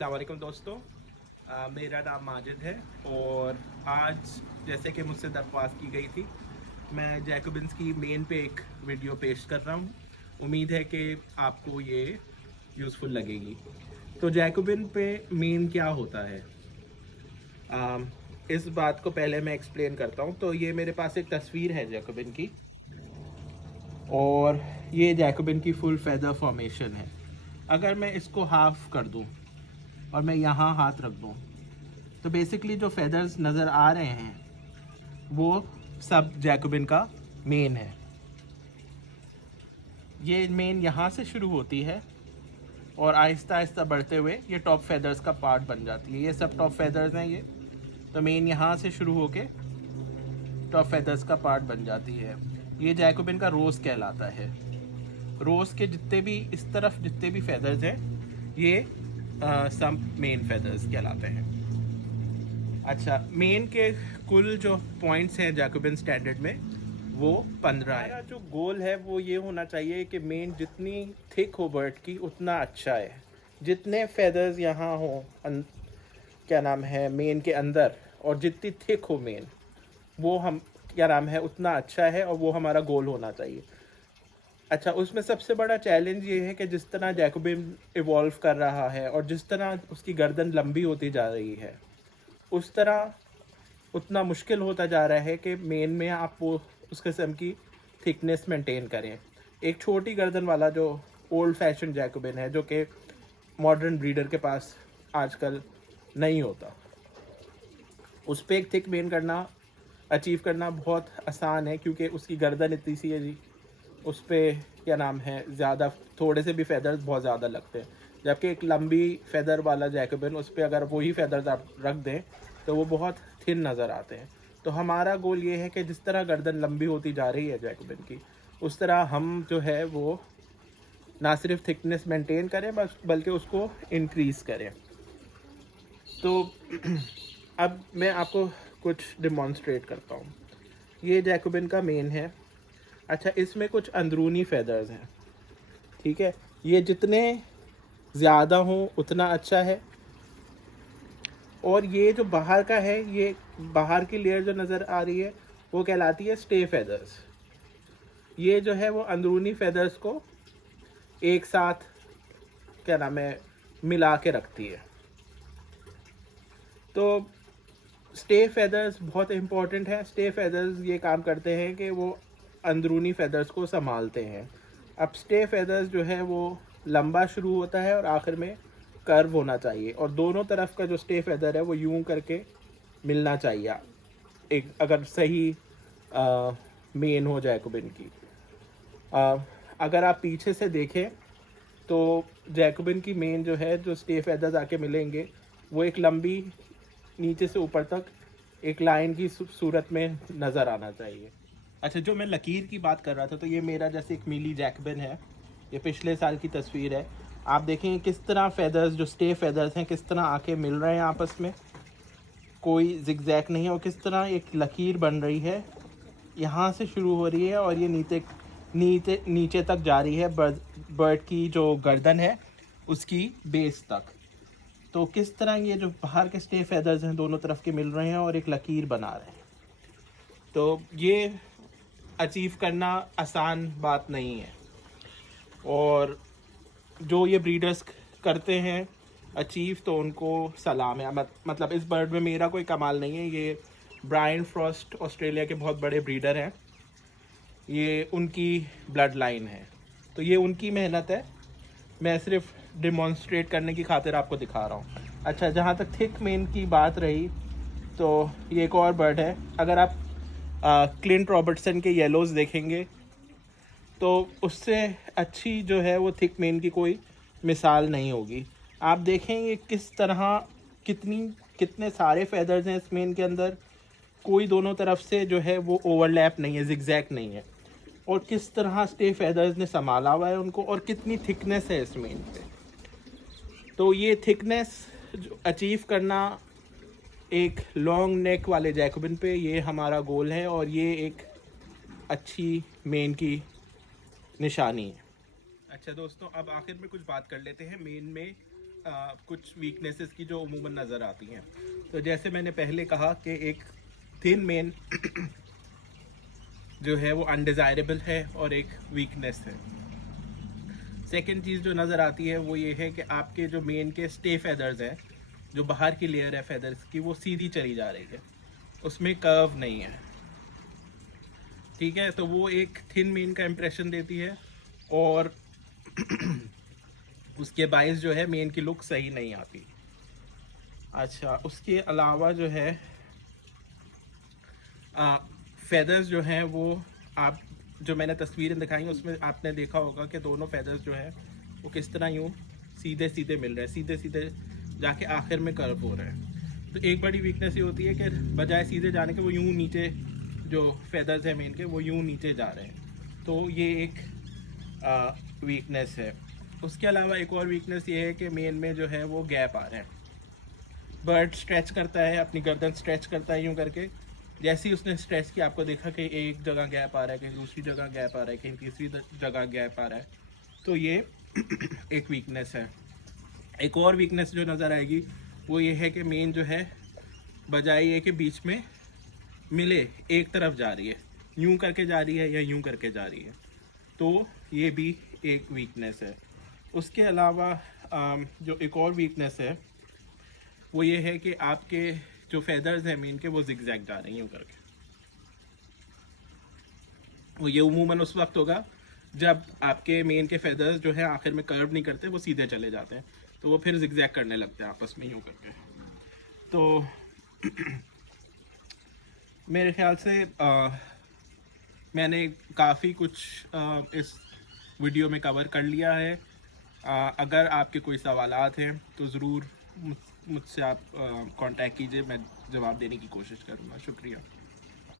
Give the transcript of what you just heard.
अस्सलाम वालेकुम दोस्तों। मेरा नाम माजिद है और आज जैसे कि मुझसे दरख्वास्त की गई थी, मैं जैकोबिन्स की मेन पे एक वीडियो पेश कर रहा हूँ। उम्मीद है कि आपको ये यूज़फुल लगेगी। तो जैकोबिन पे मेन क्या होता है, अम, इस बात को पहले मैं एक्सप्लेन करता हूँ। तो ये मेरे पास एक तस्वीर है जैकोबिन की, और ये जैकोबिन की फुल फेदर फॉर्मेशन है। अगर मैं इसको हाफ कर दूँ और मैं यहाँ हाथ रख दूँ, तो बेसिकली जो फेदर्स नज़र आ रहे हैं वो सब जैकोबिन का मेन है। ये मेन यहाँ से शुरू होती है और आहिस्ता आहिस्ता बढ़ते हुए ये टॉप फेदर्स का पार्ट बन जाती है। ये सब टॉप फेदर्स हैं ये। तो मेन यहाँ से शुरू होके टॉप फेदर्स का पार्ट बन जाती है। ये जैकोबिन का रोज कहलाता है। रोज के जितने भी इस तरफ जितने भी फेदर्स हैं, ये सब मेन फेदर्स कहलाते हैं। अच्छा, मेन के कुल जो पॉइंट्स हैं जैकोबिन स्टैंडर्ड में वो 15 है। हमारा जो गोल है वो ये होना चाहिए कि मेन जितनी थिक हो बर्ड की उतना अच्छा है। जितने फेदर्स यहाँ हो क्या नाम है मेन के अंदर, और जितनी थिक हो मेन, वो हम क्या नाम है उतना अच्छा है, और वो हमारा गोल होना चाहिए। अच्छा, उसमें सबसे बड़ा चैलेंज ये है कि जिस तरह जैकोबिन इवॉल्व कर रहा है और जिस तरह उसकी गर्दन लंबी होती जा रही है, उस तरह उतना मुश्किल होता जा रहा है कि मेन में आप वो उस किस्म की थिकनेस मेंटेन करें। एक छोटी गर्दन वाला जो ओल्ड फैशन जैकोबिन है, जो कि मॉडर्न ब्रीडर के पास आजकल नहीं होता, उस पर एक थिक मेन करना अचीव करना बहुत आसान है, क्योंकि उसकी गर्दन इतनी सी है जी। उस पर क्या नाम है ज़्यादा थोड़े से भी फेदर्स बहुत ज़्यादा लगते हैं, जबकि एक लंबी फेदर वाला जैकोबिन, उस पर अगर वही फेदर्स आप रख दें तो वो बहुत थिन नज़र आते हैं। तो हमारा गोल ये है कि जिस तरह गर्दन लंबी होती जा रही है जैकोबिन की, उस तरह हम जो है वो ना सिर्फ थिकनेस मेंटेन करें बस, बल्कि उसको इंक्रीज़ करें। तो अब मैं आपको कुछ डिमॉन्स्ट्रेट करता हूँ। ये जैकोबिन का मेन है। अच्छा, इसमें कुछ अंदरूनी फेदर्स हैं, ठीक है। ये जितने ज़्यादा हों उतना अच्छा है। और ये जो बाहर का है, ये बाहर की लेयर जो नज़र आ रही है वो कहलाती है स्टे फेदर्स। ये जो है वो अंदरूनी फेदर्स को एक साथ क्या नाम है मिला के रखती है। तो स्टे फेदर्स बहुत इम्पोर्टेंट है। स्टे फेदर्स ये काम करते हैं कि वो अंदरूनी फेदर्स को संभालते हैं। अब स्टे फेदर्स जो है वो लंबा शुरू होता है और आखिर में कर्व होना चाहिए, और दोनों तरफ का जो स्टे फेदर है वो यूं करके मिलना चाहिए, एक अगर सही मेन हो जैकोबिन की। अगर आप पीछे से देखें तो जैकोबिन की मेन जो है, जो स्टे फेदर्स आके मिलेंगे, वो एक लंबी नीचे से ऊपर तक एक लाइन की सूरत में नज़र आना चाहिए। अच्छा, जो मैं लकीर की बात कर रहा था, तो ये मेरा जैसे एक मिली जैकोबिन है। ये पिछले साल की तस्वीर है। आप देखेंगे किस तरह फेदर्स, जो स्टे फेदर्स हैं, किस तरह आके मिल रहे हैं आपस में, कोई जिगजैग नहीं है, और किस तरह एक लकीर बन रही है, यहाँ से शुरू हो रही है और ये नीचे नीचे नीचे तक जा रही है, बर्ड की जो गर्दन है उसकी बेस तक। तो किस तरह ये जो बाहर के स्टे फेदर्स हैं दोनों तरफ के मिल रहे हैं और एक लकीर बना रहे हैं। तो ये अचीव करना आसान बात नहीं है, और जो ये ब्रीडर्स करते हैं अचीव, तो उनको सलाम है। मतलब इस बर्ड में मेरा कोई कमाल नहीं है। ये ब्रायन फ्रॉस्ट ऑस्ट्रेलिया के बहुत बड़े ब्रीडर हैं, ये उनकी ब्लड लाइन है, तो ये उनकी मेहनत है। मैं सिर्फ डिमॉन्स्ट्रेट करने की खातिर आपको दिखा रहा हूँ। अच्छा, जहाँ तक थिक मेन की बात रही, तो ये एक और बर्ड है। अगर आप क्लिंट रॉबर्टसन के येलोज़ देखेंगे तो उससे अच्छी जो है वो थिक मेन की कोई मिसाल नहीं होगी। आप देखेंगे किस तरह कितने सारे फेदर्स हैं इस मेन के अंदर, कोई दोनों तरफ से जो है वो ओवरलैप नहीं है, जिगजैग नहीं है, और किस तरह स्टे फेदर्स ने संभाला हुआ है उनको, और कितनी थिकनेस है इस मेन पे। तो ये थिकनेस अचीव करना एक लॉन्ग नेक वाले जैकोबिन पे, ये हमारा गोल है, और ये एक अच्छी मेन की निशानी है। अच्छा दोस्तों, अब आखिर में कुछ बात कर लेते हैं मेन में कुछ वीकनेसेस की जो अमूमन नज़र आती हैं। तो जैसे मैंने पहले कहा कि एक थिन मेन जो है वो अनडिज़ायरेबल है और एक वीकनेस है। सेकंड चीज़ जो नज़र आती है वो ये है कि आपके जो मेन के स्टे फेदर्स हैं, जो बाहर की लेयर है फेदर्स की, वो सीधी चली जा रही है, उसमें कर्व नहीं है। ठीक है, तो वो एक थिन मेन का इम्प्रेशन देती है और उसके बायस जो है मेन की लुक सही नहीं आती। अच्छा, उसके अलावा जो है फेदर्स जो हैं वो, आप जो मैंने तस्वीरें दिखाई उसमें आपने देखा होगा कि दोनों फेदर्स जो है वो किस तरह यूँ सीधे सीधे मिल रहे हैं, सीधे सीधे जाके आखिर में कर्व हो रहे हैं। तो एक बड़ी वीकनेस ये होती है कि बजाय सीधे जाने के वो यूँ नीचे, जो फेदर्स हैं मेन के वो यूँ नीचे जा रहे हैं। तो ये एक वीकनेस है। उसके अलावा एक और वीकनेस ये है कि मेन में जो है वो गैप आ रहे हैं। बर्ड स्ट्रेच करता है, अपनी गर्दन स्ट्रेच करता है यूँ करके, जैसे ही उसने स्ट्रेच किया आपको देखा कि एक जगह गैप आ रहा है, कहीं दूसरी जगह गैप आ रहा है, कहीं तीसरी जगह गैप आ रहा है। तो ये एक वीकनेस है। एक और वीकनेस जो नज़र आएगी वो ये है कि मेन जो है बजाय ये कि बीच में मिले, एक तरफ जा रही है, यूं करके जा रही है या यूं करके जा रही है। तो ये भी एक वीकनेस है। उसके अलावा जो एक और वीकनेस है वो ये है कि आपके जो फेदर्स हैं मेन के वो जिगजैग जा रही हैं यूं करके। वो ये उमूमन उस वक्त होगा जब आपके मेन के फेदर्स जो है आखिर में कर्व नहीं करते, वो सीधे चले जाते हैं, तो वो फिर जिगजैग करने लगते हैं आपस में यूं करके। तो मेरे ख्याल से मैंने काफ़ी कुछ इस वीडियो में कवर कर लिया है। अगर आपके कोई सवालात हैं तो ज़रूर मुझसे आप कांटेक्ट कीजिए, मैं जवाब देने की कोशिश करूँगा। शुक्रिया।